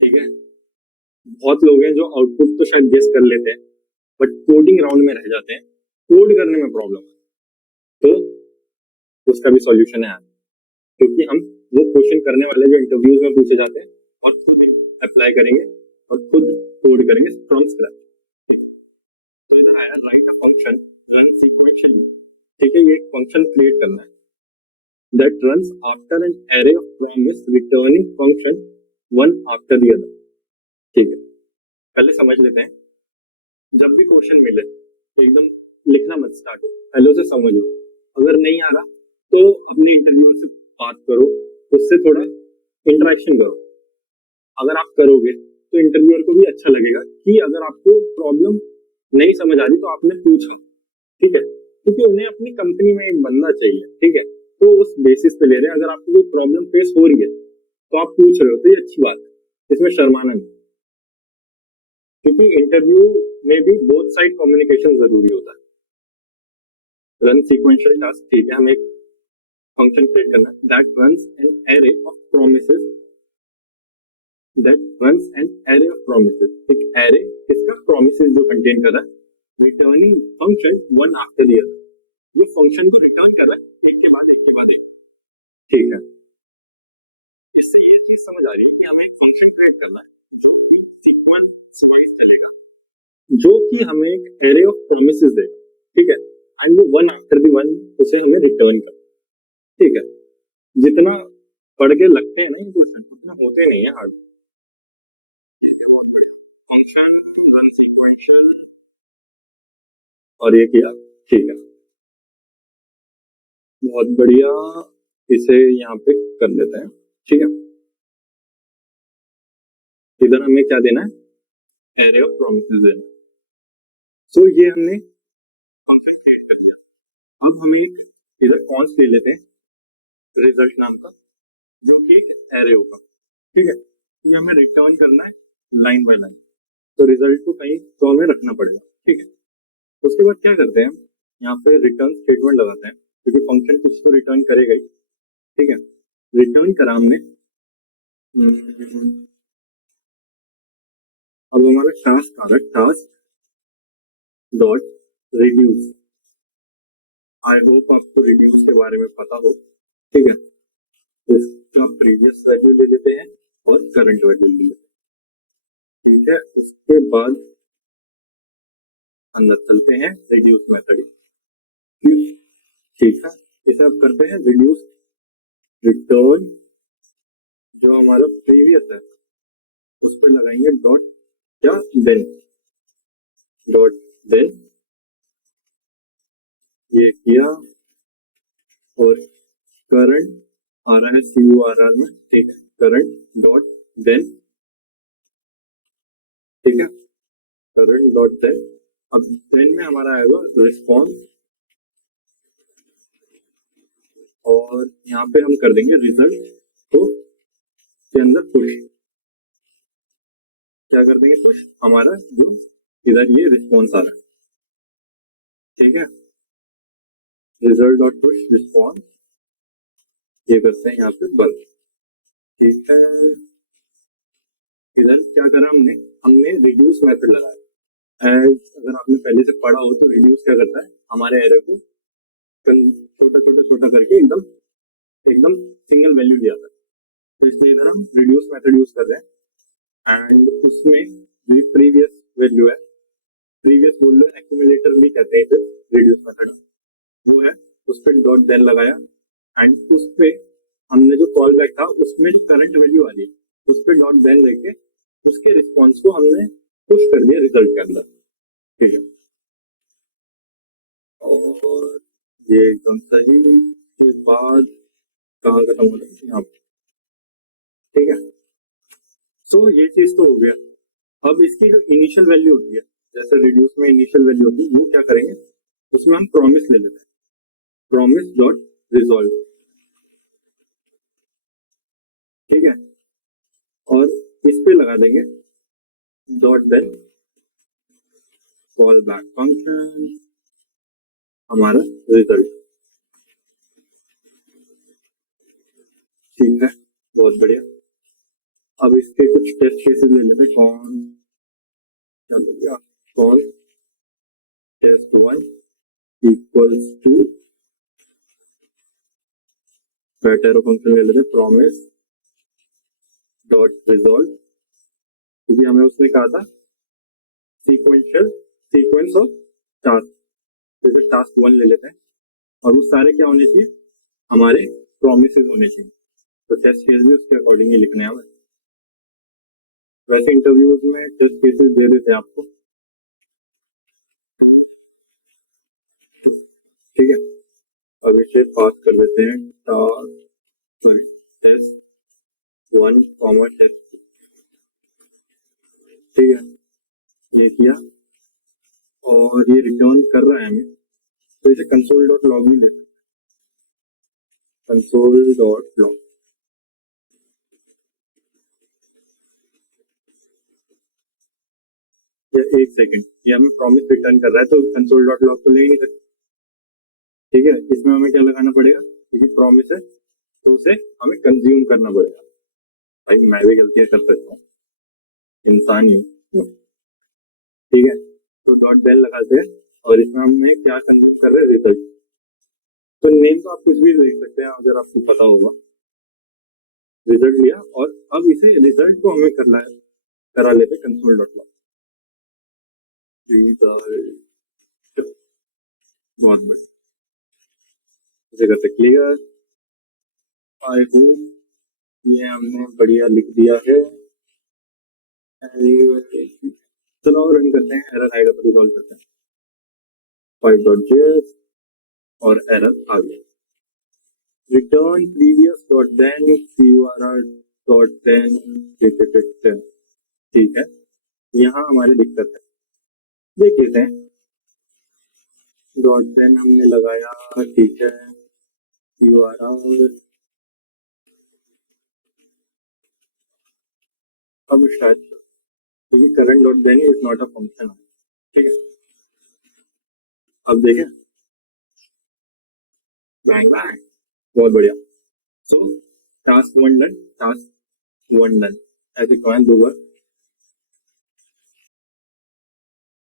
ठीक है। बहुत लोग हैं जो आउटपुट तो शायद गेस कर लेते हैं बट कोडिंग राउंड में रह जाते हैं, कोड करने में प्रॉब्लम है। तो उसका भी सॉल्यूशन है, क्योंकि हम वो क्वेश्चन करने वाले जो इंटरव्यूज में पूछे जाते हैं और खुद अप्लाई करेंगे और खुद कोड करेंगे फ्रॉम स्क्रैच। ठीक है, तो इधर आया right a function run sequentially. ठीक है, ये एक फंक्शन क्रिएट करना है that runs after an array of promise returning function one after the other। ठीक है, पहले समझ लेते हैं। जब भी क्वेश्चन मिले एकदम लिखना मत स्टार्ट हो, हेलो से समझो। अगर नहीं आ रहा तो अपने इंटरव्यूअर से बात करो, उससे थोड़ा इंटरेक्शन करो। अगर आप करोगे तो इंटरव्यूअर को भी अच्छा लगेगा कि अगर आपको प्रॉब्लम नहीं समझ आ रही तो आपने पूछा। ठीक है, क्योंकि उन्हें अपनी कंपनी में एक बंदा चाहिए। ठीक है, तो उस बेसिस पे ले रहे हैं। अगर आपको कोई प्रॉब्लम फेस हो रही है तो आप पूछ रहे हो, तो ये अच्छी बात है, इसमें शर्माना नहीं। क्योंकि इंटरव्यू में भी बोथ साइड कम्युनिकेशन जरूरी होता है। Run sequential task. ठीक है, हमें एक फंक्शन क्रिएट करना है that runs an array of promises, एक एरे इसका प्रोमिसेस जो कंटेन कर रहा है, returning function one after the other, जो फंक्शन को रिटर्न कर रहा है एक के बाद एक के बाद एक। ठीक है, इससे ये चीज समझ आ रही है कि हमें एक फंक्शन क्रिएट करना है जो कि सीक्वेंस वाइज चलेगा, जो कि हमें एक एरे ऑफ प्रोमिसेस देगा। ठीक है, एंड वो वन आफ्टर द वन उसे हमें रिटर्न कर। ठीक है, जितना पढ़ के लगते हैं ना ये क्वेश्चन, उतना होते नहीं है हार्ड। फंक्शन रन सीक्वेंशियल और ये किया। ठीक है, बहुत बढ़िया, इसे यहाँ पे कर लेते हैं। ठीक है, इधर हमें क्या देना है, एरे ऑफ प्रोमिसेस देना है। सो ये हमने फंक्शन क्रिएट कर लिया। अब हमें एक इधर कॉन्स ले लेते हैं रिजल्ट नाम का, जो कि एक एरे होगा। ठीक है, ये हमें रिटर्न करना है लाइन बाय लाइन, तो रिजल्ट को कहीं तो हमें रखना पड़ेगा। ठीक है, उसके बाद क्या करते हैं, यहाँ पे रिटर्न स्टेटमेंट लगाते हैं, क्योंकि फंक्शन कुछ तो रिटर्न करेगा ही। ठीक है, रिटर्न करा हमने। अब हमारा टास्क आ रहा है, task dot reduce. I hope आपको रिड्यूस के बारे में पता हो। ठीक है, इसका प्रीवियस वैल्यू ले लेते हैं और करंट वैल्यू ले लेते हैं। ठीक है, उसके बाद अंदर चलते हैं रिड्यूस मेथड। ठीक है, इसे अब करते हैं रिड्यूस रिटर्न, जो हमारा प्रीवियस है उस पर लगाएंगे डॉट क्या देन, डॉट देन ये किया, और करंट आ रहा है CURR में। ठीक है, करंट डॉट देन। ठीक है, करंट डॉट देन। अब देन में हमारा आएगा रिस्पॉन्स, और यहाँ पे हम कर देंगे रिजल्ट को के अंदर पुश। क्या कर देंगे, पुश हमारा जो इधर ये रिस्पॉन्स आ रहा है। ठीक है, रिजल्ट डॉट पुश रिस्पॉन्स, ये करते हैं यहाँ पे बंद। ठीक है, इधर क्या करा हमने, हमने रिड्यूस मेथड लगाया। एज अगर आपने पहले से पढ़ा हो तो रिड्यूस क्या करता है, हमारे एरे को छोटा छोटा छोटा करके एकदम एकदम सिंगल वैल्यू लिया था। तो इसलिए इधर हम रिड्यूस मेथड यूज कर रहे हैं, एंड उसमें जो प्रीवियस वैल्यू है, प्रीवियस वैल्यू एक्यूमुलेटर भी कहते हैं इसे रिड्यूस मेथड, वो है, उस पर डॉट देन लगाया, एंड उस पे हमने जो कॉल बैक था उसमें जो करंट वैल्यू आ रही है उस पर डॉट देन लेके उसके रिस्पॉन्स को हमने पुश कर दिया रिजल्ट के अंदर। ठीक है, और ये एकदम सही के बाद कहाँ खत्म होता है, यहाँ पे। ठीक है, सो ये चीज तो हो गया। अब इसकी जो इनिशियल वैल्यू होती है, जैसे रिड्यूस में इनिशियल वैल्यू होती है, वो क्या करेंगे, उसमें हम प्रॉमिस ले लेते हैं, प्रॉमिस डॉट रिजॉल्व। ठीक है, और इस पे लगा देंगे dot then call back function, हमारा रिजल्ट। ठीक है, बहुत बढ़िया। अब इसके कुछ टेस्ट केसेस ले लेते हैं। कौन क्या हो गया, call test 1 equals to better function ले लेते हैं प्रॉमिस डॉट रिजॉल्व, क्योंकि हमें उसने कहा था सीक्वेंशियल सीक्वेंस ऑफ टास्क, तो इसे टास्क 1 ले लेते हैं और वो सारे क्या होने चाहिए, हमारे प्रोमिसेस होने चाहिए। तो टेस्ट केस भी उसके अकॉर्डिंग ही लिखने हैं हमें। वैसे इंटरव्यूज में टेस्ट केसेस दे देते हैं आपको, तो ठीक है। अब इसे पास कर देते हैं सॉरी टेस्ट 1 कॉमा टेस्ट, ठीक है, ये किया और ये रिटर्न कर रहा है हमें, तो इसे कंसोल डॉट लॉग में लेते हैं, कंसोल डॉट लॉग। या एक सेकंड, ये हमें प्रॉमिस रिटर्न कर रहा है, तो कंसोल डॉट लॉग तो ले ही नहीं सकते, ठीक है। इसमें हमें क्या लगाना पड़ेगा, क्योंकि प्रॉमिस है तो उसे हमें कंज्यूम करना पड़ेगा। भाई मैं भी गलतियां कर सकता हूँ, इंसान ही हूँ, ठीक है। तो डॉट बेल लगाते हैं और इसमें हमें क्या कंज्यूम कर रहे हैं, रिजल्ट। तो नेम तो आप कुछ भी लिख सकते हैं अगर आपको पता होगा। रिजल्ट लिया और अब इसे रिजल्ट को हमें करा लेते कंसोल डॉट लॉग। बहुत बढ़िया, इसे करते क्लियर। आई होप ये हमने बढ़िया लिख दिया है। चलो रन करते हैं, एरर आएगा तो रिजॉल्व करते हैं। 5.js और एरर आ गया, return previous dot then curr dot then, ठीक है। यहाँ हमारी दिक्कत है, देख लेते हैं। डॉट देन हमने लगाया, ठीक है, curr। अब शायद क्योंकि current dot then is not a function, ठीक है। अब देखें, बैंग बैंग, बहुत बढ़िया। So task 1 done, task 1 done, ऐसे कमांड 2 बार